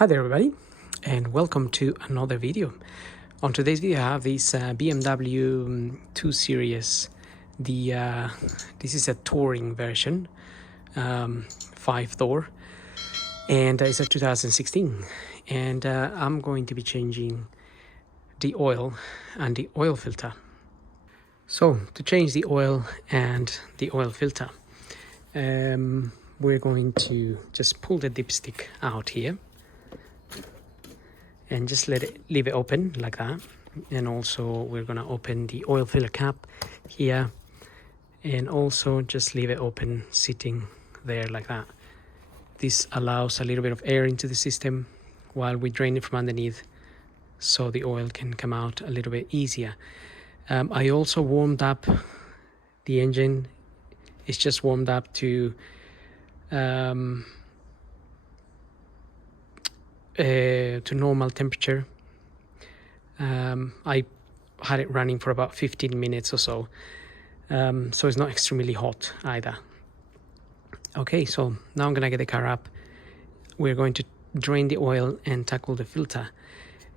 Hi there everybody, and welcome to another video. On today's video I have this BMW 2 Series. This is a touring version, 5-door, and it's a 2016, and I'm going to be changing the oil and the oil filter. So to change the oil and the oil filter, we're going to just pull the dipstick out here and just leave it open like that. And also we're gonna open the oil filler cap here, and also just leave it open sitting there like that. This allows a little bit of air into the system while we drain it from underneath, so the oil can come out a little bit easier. I also warmed up the engine. It's just warmed up to normal temperature. I had it running for about 15 minutes or so, so it's not extremely hot either. Okay, so now I'm gonna get the car up. We're going to drain the oil and tackle the filter.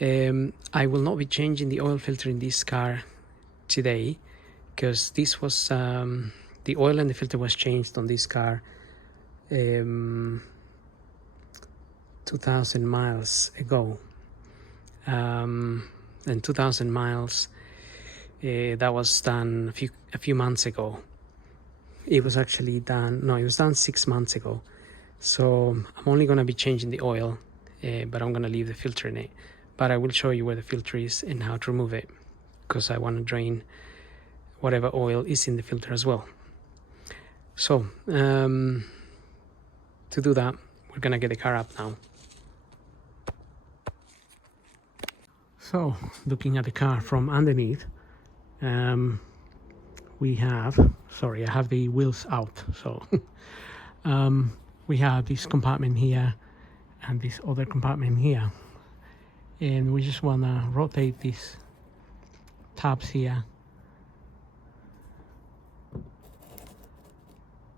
I will not be changing the oil filter in this car today, because this was the oil and the filter was changed on this car 2,000 miles ago, and 2,000 miles that was done a few months ago. It was actually done, no, it was done 6 months ago. So I'm only going to be changing the oil, but I'm going to leave the filter in it. But I will show you where the filter is and how to remove it, because I want to drain whatever oil is in the filter as well. So to do that, we're gonna get the car up now. So looking at the car from underneath, we have, sorry, I have the wheels out, so we have this compartment here and this other compartment here, and we just want to rotate these tabs here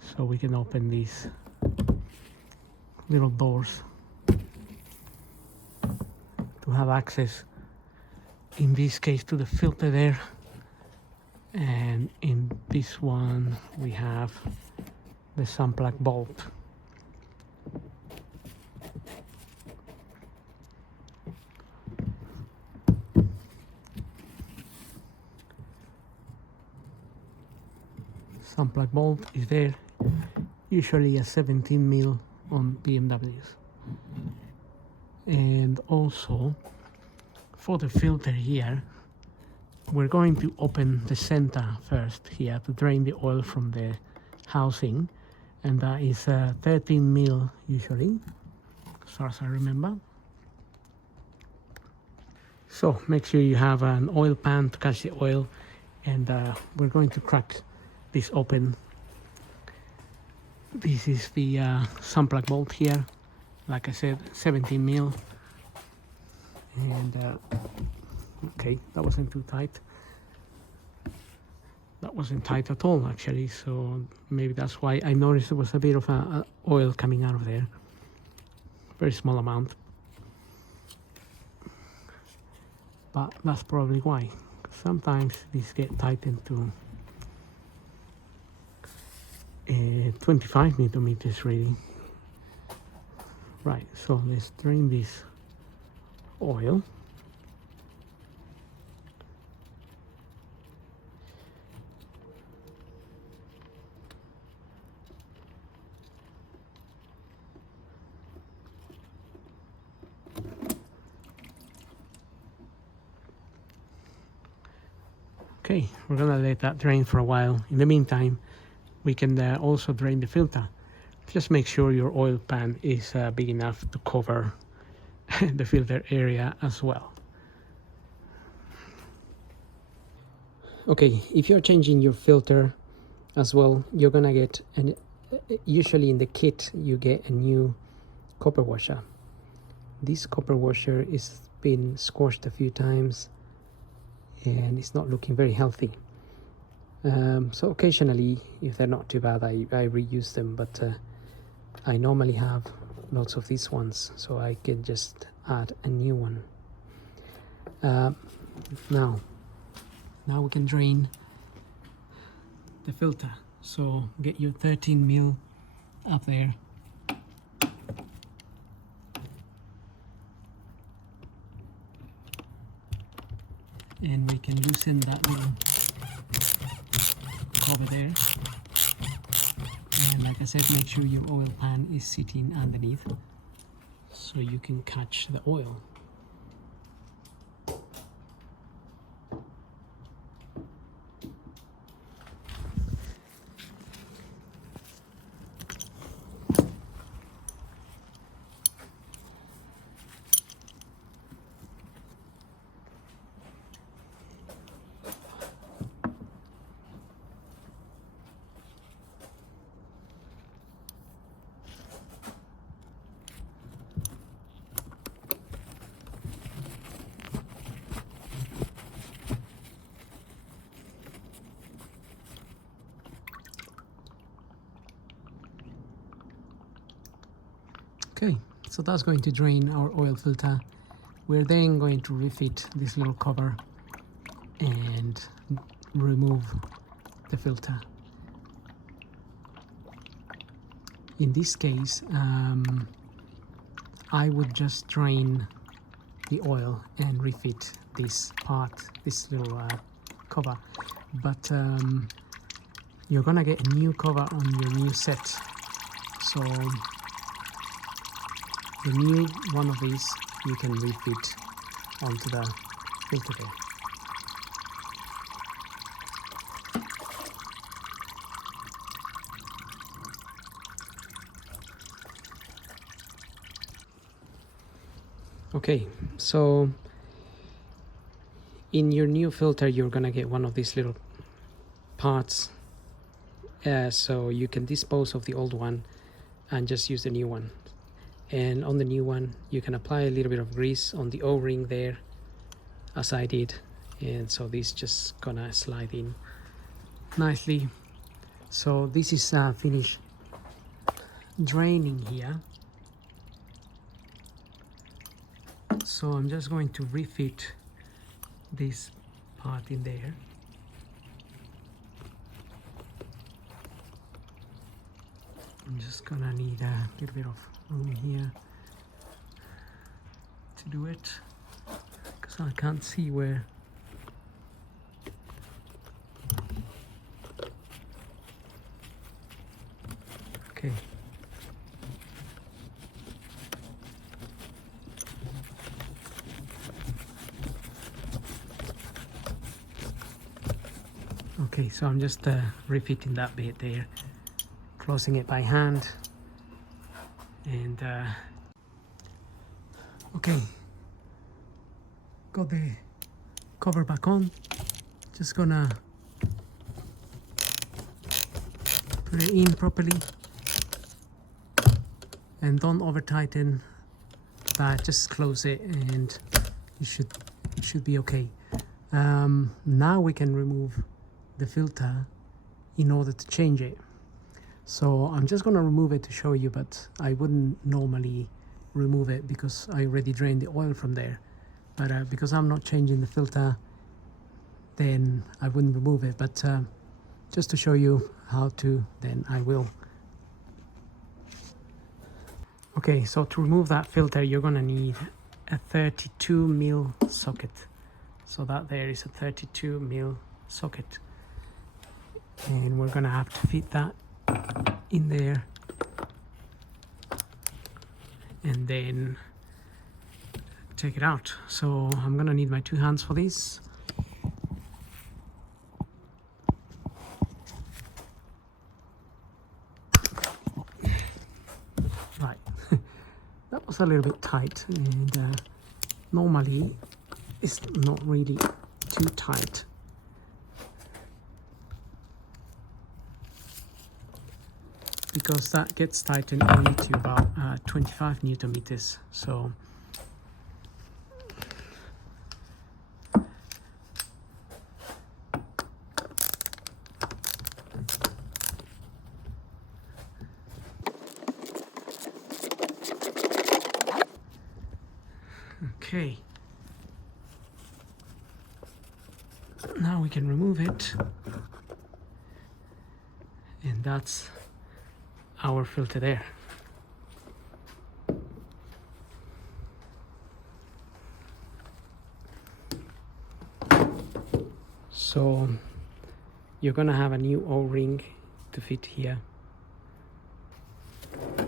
so we can open these little doors to have access, in this case, to the filter there, and in this one we have the sun plug bolt. Sun plug bolt is there, usually a 17 mil on BMWs. And also for the filter here, we're going to open the center first here to drain the oil from the housing, and that is 13 mil usually, as far as I remember. So make sure you have an oil pan to catch the oil, and we're going to crack this open. This is the sun plug bolt here, like I said, 17 mil. And okay, that wasn't too tight. That wasn't tight at all, actually, so maybe that's why I noticed there was a bit of oil coming out of there. Very small amount, but that's probably why. Sometimes these get tightened to 25 millimeters really. Right, so let's drain this oil. Okay, we're gonna let that drain for a while. In the meantime, we can also drain the filter. Just make sure your oil pan is big enough to cover the filter area as well. Okay, if you're changing your filter as well, you're gonna get, usually in the kit you get a new copper washer. This copper washer is been squashed a few times and it's not looking very healthy. So occasionally, if they're not too bad, I reuse them, but I normally have lots of these ones, so I can just add a new one. Now we can drain the filter. So get your 13 mil up there. And we can loosen that little cover there. And like I said, make sure your oil pan is sitting underneath so you can catch the oil. Okay, so that's going to drain our oil filter. We're then going to refit this little cover and remove the filter. In this case, I would just drain the oil and refit this part, this little cover. But you're gonna get a new cover on your new set. So the new one of these you can refit onto the filter there. Okay, so in your new filter you're gonna get one of these little parts, so you can dispose of the old one and just use the new one. And on the new one you can apply a little bit of grease on the O-ring there, as I did, and so this just gonna slide in nicely. So this is finished draining here. So I'm just going to refit this part in there. I'm just gonna need a little bit of room here to do it, because I can't see where. Okay. Okay, so I'm just refitting that bit there, closing it by hand, and okay, got the cover back on. Just gonna put it in properly, and don't over tighten that, just close it and it should be okay. Now we can remove the filter in order to change it. So I'm just gonna remove it to show you, but I wouldn't normally remove it because I already drained the oil from there. But because I'm not changing the filter, then I wouldn't remove it. But just to show you how to, then I will. Okay, so to remove that filter you're gonna need a 32 mil socket. So that there is a 32 mil socket, and we're gonna have to fit that in there, and then take it out. So I'm gonna need my two hands for this. Right, that was a little bit tight, and normally it's not really too tight. Because that gets tightened only to about 25 Newton meters. So Okay, now we can remove it, and that's our filter there. So you're gonna have a new O-ring to fit here.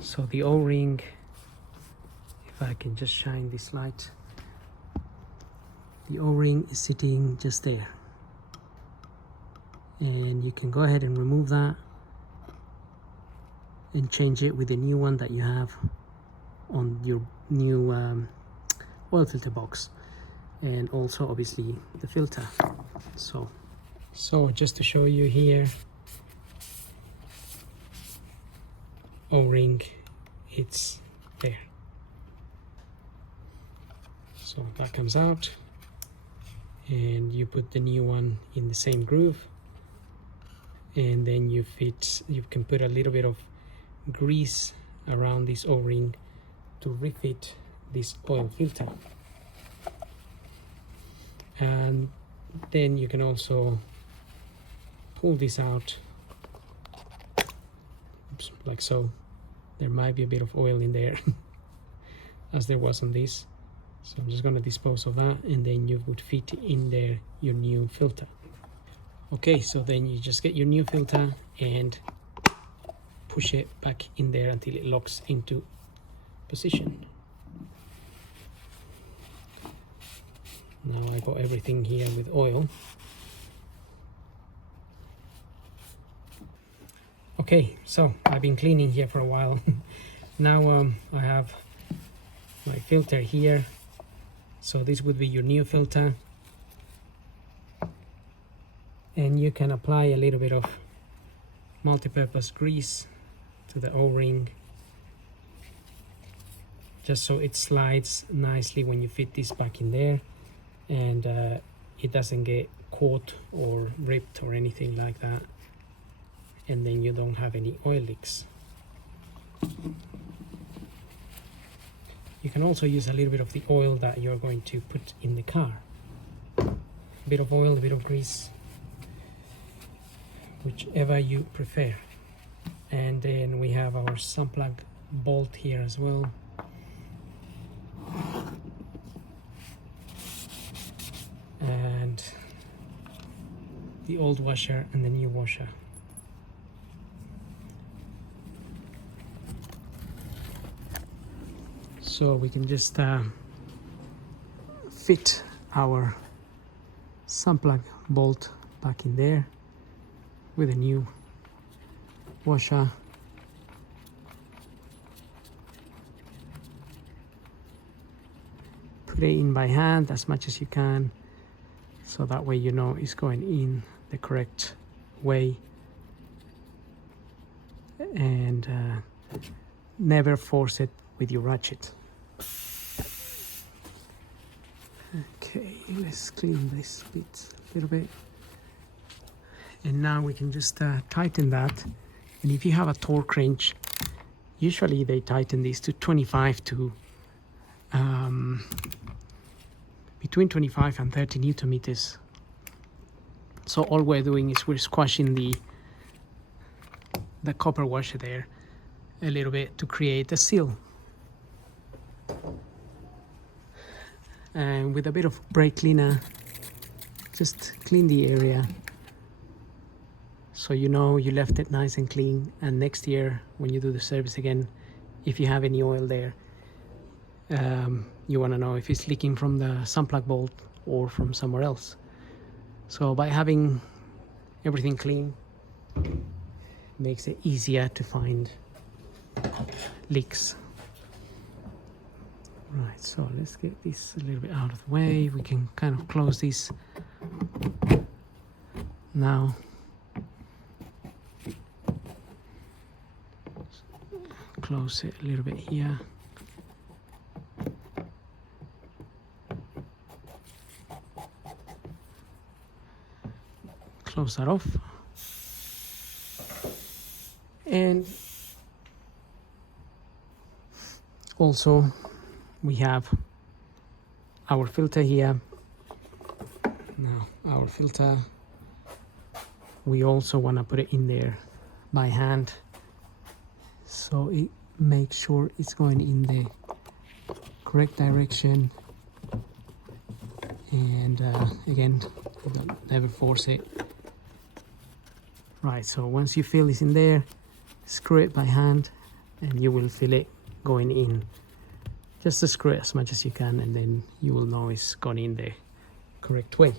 So the O-ring, if I can just shine this light, the O-ring is sitting just there, and you can go ahead and remove that and change it with the new one that you have on your new oil filter box, and also obviously the filter. So just to show you here, O-ring, it's there. So that comes out, and you put the new one in the same groove, and then you can put a little bit of grease around this O-ring to refit this oil filter. And then you can also pull this out, oops, like so. There might be a bit of oil in there as there was on this, so I'm just going to dispose of that, and then you would fit in there your new filter. Okay, so then you just get your new filter and push it back in there until it locks into position. Now I got everything here with oil. Okay, so I've been cleaning here for a while. Now I have my filter here. So this would be your new filter. And you can apply a little bit of multi-purpose grease to the O-ring, just so it slides nicely when you fit this back in there, and it doesn't get caught or ripped or anything like that, and then you don't have any oil leaks. You can also use a little bit of the oil that you're going to put in the car. A bit of oil, a bit of grease, whichever you prefer. And then we have our sun plug bolt here as well. And the old washer and the new washer. So we can just fit our sun plug bolt back in there with a new washer. Put it in by hand as much as you can, so that way you know it's going in the correct way, and never force it with your ratchet. Okay, let's clean this bit a little bit. And now we can just tighten that. And if you have a torque wrench, usually they tighten these to 25 to between 25 and 30 Newton meters. So all we're doing is we're squashing the copper washer there a little bit to create a seal. And with a bit of brake cleaner, just clean the area so you know you left it nice and clean. And next year when you do the service again, if you have any oil there, you want to know if it's leaking from the sun plug bolt or from somewhere else. So by having everything clean, makes it easier to find leaks. Right, so let's get this a little bit out of the way. We can kind of close this now. Close it a little bit here. Close that off. And also we have our filter here. Now our filter, we also want to put it in there by hand, so it makes sure it's going in the correct direction. And again, never force it. Right, so once you feel it's in there, screw it by hand and you will feel it going in. Just to screw it as much as you can, and then you will know it's gone in the correct way.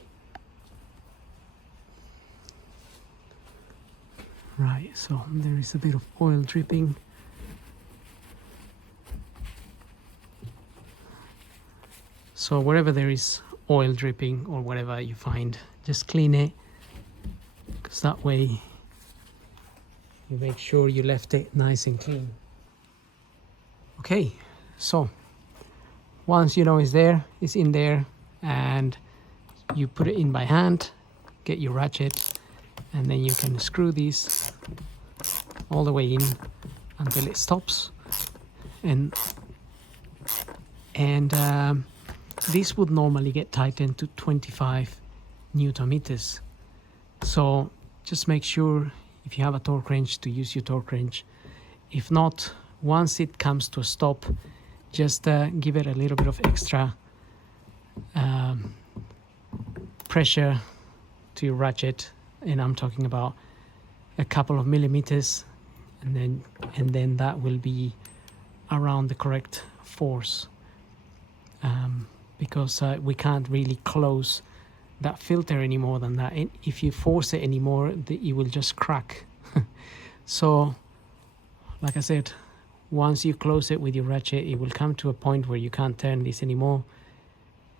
Right, so there is a bit of oil dripping. So wherever there is oil dripping or whatever you find, just clean it, because that way you make sure you left it nice and clean. Okay, so once you know it's there, it's in there, and you put it in by hand, get your ratchet, and then you can screw these all the way in until it stops. And this would normally get tightened to 25 Newton meters. So just make sure, if you have a torque wrench, to use your torque wrench. If not, once it comes to a stop, just give it a little bit of extra pressure to your ratchet, and I'm talking about a couple of millimeters, and then that will be around the correct force, because we can't really close that filter any more than that. And if you force it anymore, it will just crack. So like I said, once you close it with your ratchet, it will come to a point where you can't turn this anymore,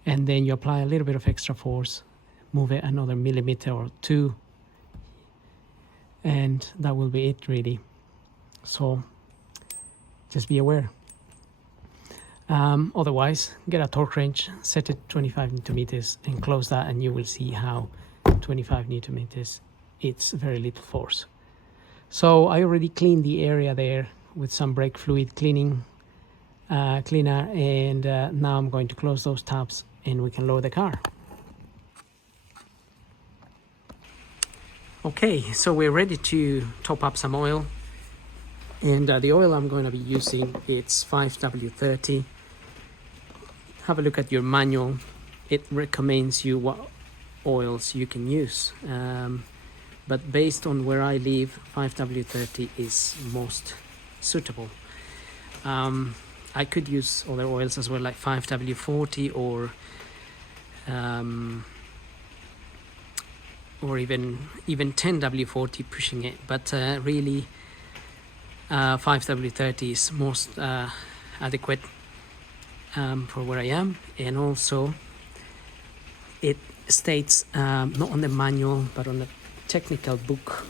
and then you apply a little bit of extra force, move it another millimeter or two, and that will be it really. So just be aware. Otherwise, get a torque wrench, set it 25 Newton meters and close that, and you will see how 25 Newton meters, it's very little force. So I already cleaned the area there with some brake fluid cleaner, and now I'm going to close those tabs and we can load the car. Okay, so we're ready to top up some oil, and the oil I'm going to be using, it's 5W30. Have a look at your manual. It recommends you what oils you can use, but based on where I live, 5W30 is most suitable. I could use other oils as well, like 5W40 or even 10W40, pushing it, but really 5W30 is most adequate for where I am. And also it states, not on the manual but on the technical book,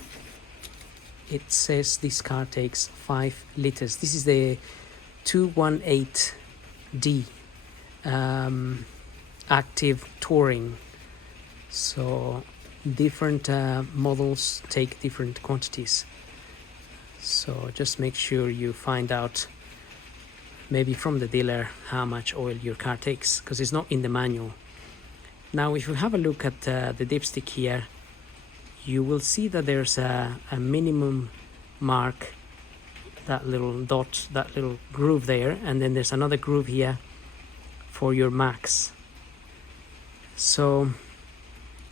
it says this car takes 5 liters. This is the 218d active touring, so different models take different quantities. So just make sure you find out, maybe from the dealer, how much oil your car takes, because it's not in the manual. Now if you have a look at the dipstick here, you will see that there's a minimum mark, that little dot, that little groove there, and then there's another groove here for your max. So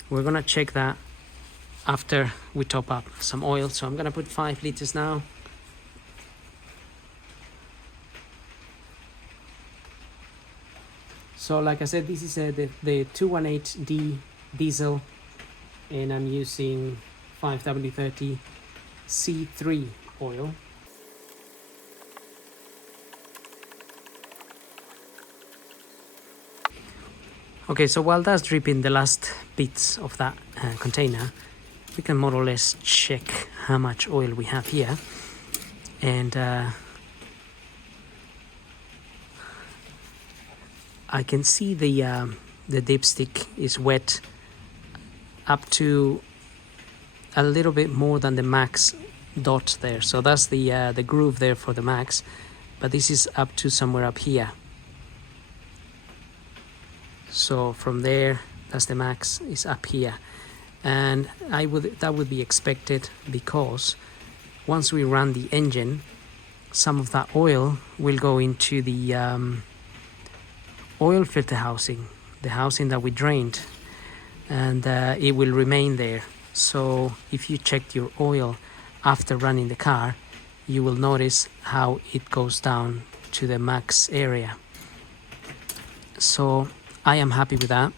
we're gonna check that after we top up some oil. So I'm gonna put 5 liters now. So like I said, this is the 218d diesel, and I'm using 5W30 C3 oil. Okay, so while that's dripping the last bits of that container, we can more or less check how much oil we have here. And I can see the dipstick is wet up to a little bit more than the max dot there. So that's the groove there for the max, but this is up to somewhere up here. So from there, that's the max, is up here. And that would be expected, because once we run the engine, some of that oil will go into the oil filter housing, the housing that we drained, and it will remain there. So if you check your oil after running the car, you will notice how it goes down to the max area. So I am happy with that.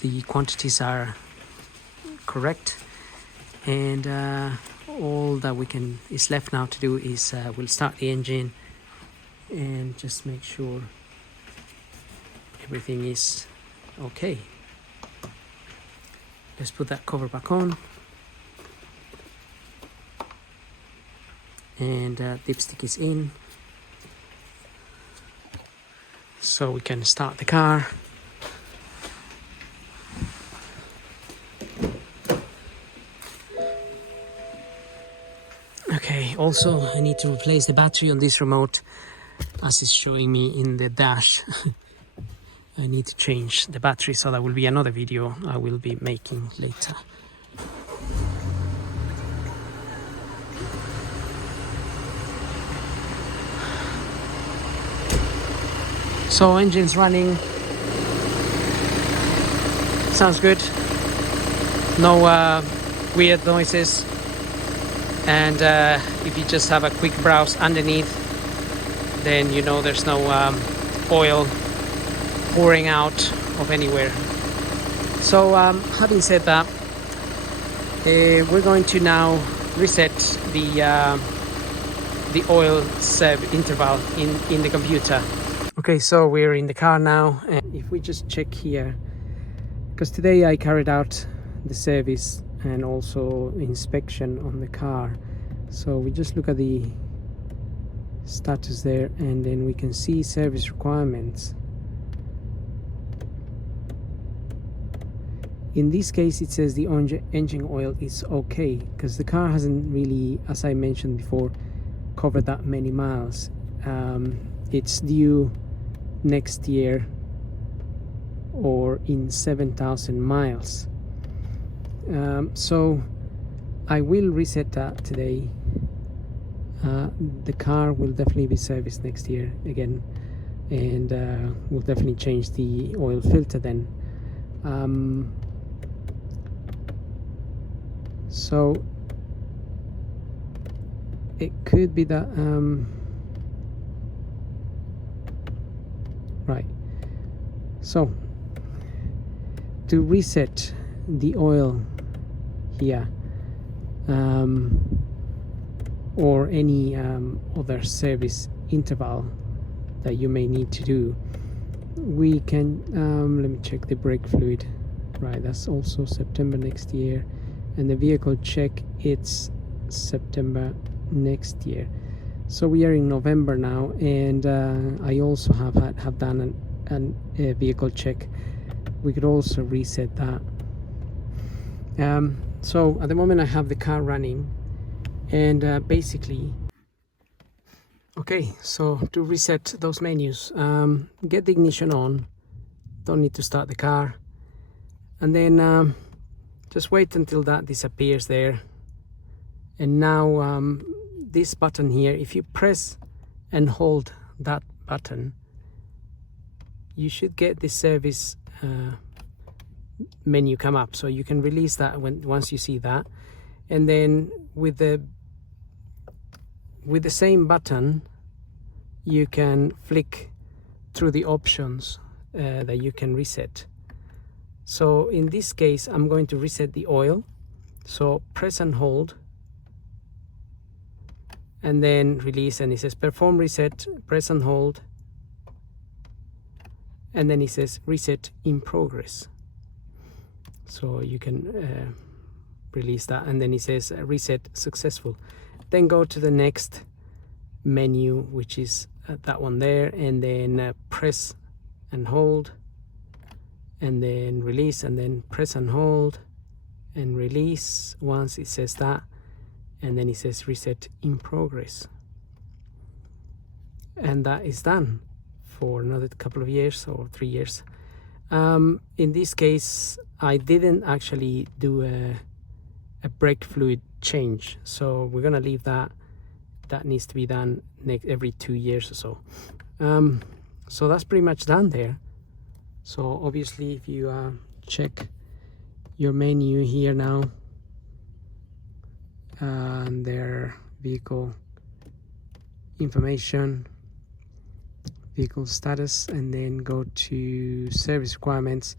The quantities are correct, and all that is left now to do is we'll start the engine and just make sure everything is okay. Let's put that cover back on, and dipstick is in, so we can start the car. Okay, also I need to replace the battery on this remote, as it's showing me in the dash. I need to change the battery, so that will be another video I will be making later. So engine's running, sounds good, no weird noises, and if you just have a quick browse underneath, then you know there's no oil pouring out of anywhere. So having said that, we're going to now reset the oil serve interval in the computer. Okay, so we're in the car now, and if we just check here, because today I carried out the service and also inspection on the car, so we just look at the status there, and then we can see service requirements. In this case, it says the engine oil is okay, because the car hasn't really, as I mentioned before, covered that many miles. It's due next year or in 7,000 miles. So I will reset that today. The car will definitely be serviced next year again, and we'll definitely change the oil filter then. So it could be that right, so to reset the oil here, or any other service interval that you may need to do, we can let me check the brake fluid. Right, that's also September next year, and the vehicle check, it's September next year. So we are in November now, and I also have done a vehicle check. We could also reset that. So at the moment I have the car running, and basically, okay, so to reset those menus, get the ignition on, don't need to start the car, and then just wait until that disappears there. And now this button here, if you press and hold that button, you should get the service menu come up, so you can release that once you see that. And then with the same button, you can flick through the options that you can reset. So in this case, I'm going to reset the oil, so press and hold, and then release, and it says perform reset, press and hold, and then it says reset in progress. So you can release that, and then it says reset successful. Then go to the next menu, which is that one there, and then press and hold, and then release, and then press and hold and release once it says that, and then it says reset in progress. And that is done for another couple of years or 3 years. In this case, I didn't actually do a brake fluid change, so we're gonna leave that. That needs to be done every 2 years or so. So that's pretty much done there. So obviously, if you check your menu here now, and their vehicle information, vehicle status, and then go to service requirements.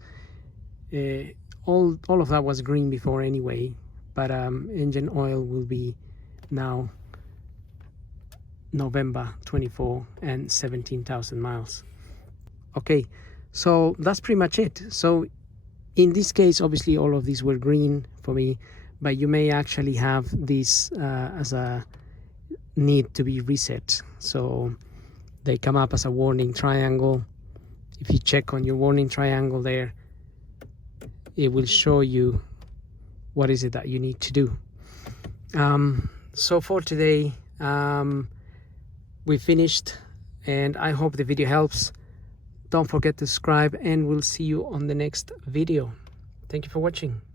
All of that was green before anyway, but engine oil will be now November 24 and 17,000 miles. Okay, so that's pretty much it. So in this case, obviously all of these were green for me, but you may actually have this as a need to be reset. So they come up as a warning triangle. If you check on your warning triangle there, it will show you what is it that you need to do. So for today, we finished, and I hope the video helps. Don't forget to subscribe, and we'll see you on the next video. Thank you for watching.